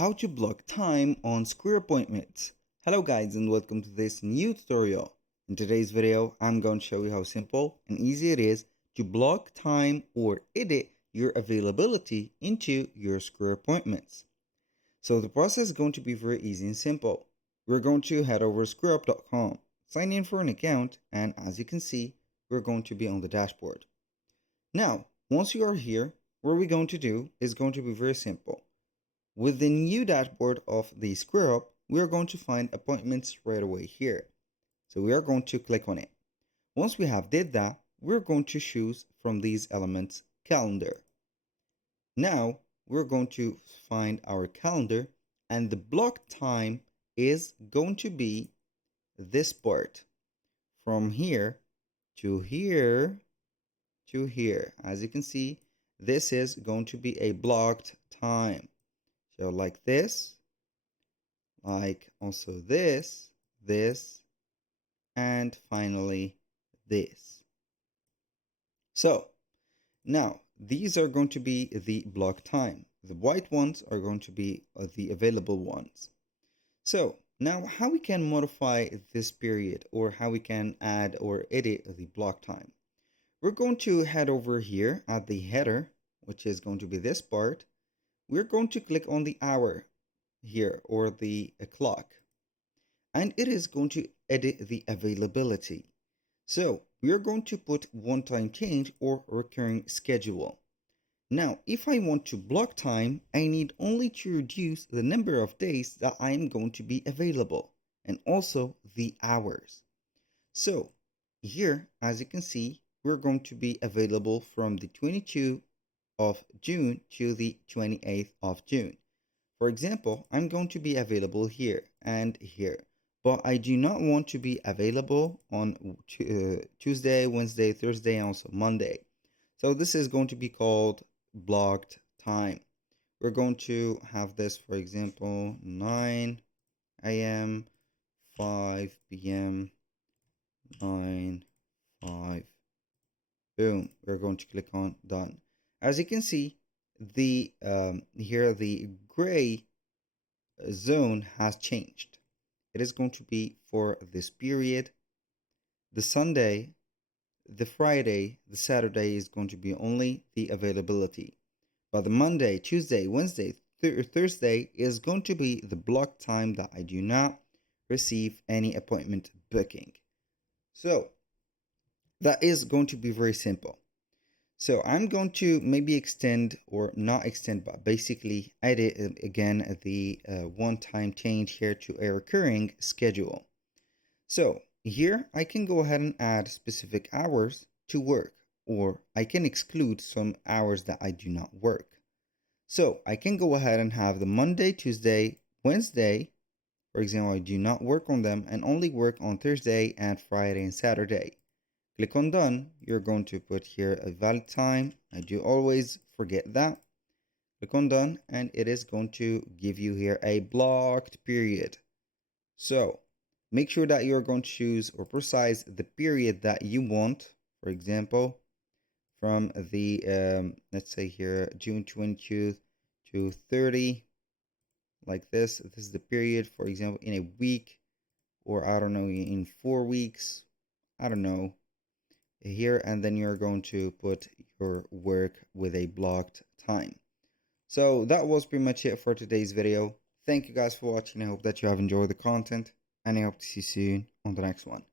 How to block time on Square appointments. Hello guys and welcome to this new tutorial. In today's video, I'm going to show you how simple and easy it is to block time or edit your availability into your Square appointments. So the process is going to be very easy and simple. We're going to head over to squareup.com, sign in for an account, and as you can see, we're going to be on the dashboard. Now, once you are here, what we're going to do is going to be very simple. With the new dashboard of the SquareUp, we are going to find appointments right away here. So we are going to click on it. Once we have did that, we're going to choose from these elements calendar. Now we're going to find our calendar, and the block time is going to be this part from here to here to here. As you can see, this is going to be a blocked time. So like this, like also this, and finally this. So now these are going to be the block time. The white ones are going to be the available ones. So now how we can modify this period, or how we can add or edit the block time. We're going to head over here at the header, which is going to be this part. We're going to click on the hour here, or the clock, and it is going to edit the availability. So we are going to put one-time change or recurring schedule. Now if I want to block time, I need only to reduce the number of days that I am going to be available, and also the hours. So here, as you can see, we're going to be available from the 22nd of June to the 28th of June. For example, I'm going to be available here and here, but I do not want to be available on Tuesday, Wednesday, Thursday, and also Monday. So this is going to be called blocked time. We're going to have this, for example, 9 a.m., 5 p.m., 9, 5, boom. We're going to click on done. As you can see, the here the gray zone has changed. It is going to be for this period. The Sunday, the Friday, the Saturday is going to be only the availability, but the Monday, Tuesday, Wednesday, Thursday is going to be the block time that I do not receive any appointment booking. So that is going to be very simple. So I'm going to maybe extend, or not extend, but basically edit again the one-time change here to a recurring schedule. So here I can go ahead and add specific hours to work, or I can exclude some hours that I do not work. So I can go ahead and have the Monday, Tuesday, Wednesday, for example, I do not work on them and only work on Thursday and Friday and Saturday. Click on done. You're going to put here a valid time. I do always forget that. Click on done, and it is going to give you here a blocked period. So make sure that you're going to choose or precise the period that you want. For example, from the let's say here June 22nd to 30, like this. This is the period, for example, in a week, or I don't know, in 4 weeks, I don't know, here, and then you're going to put your work with a blocked time. So that was pretty much it for today's video. Thank you guys for watching. I hope that you have enjoyed the content, and I hope to see you soon on the next one.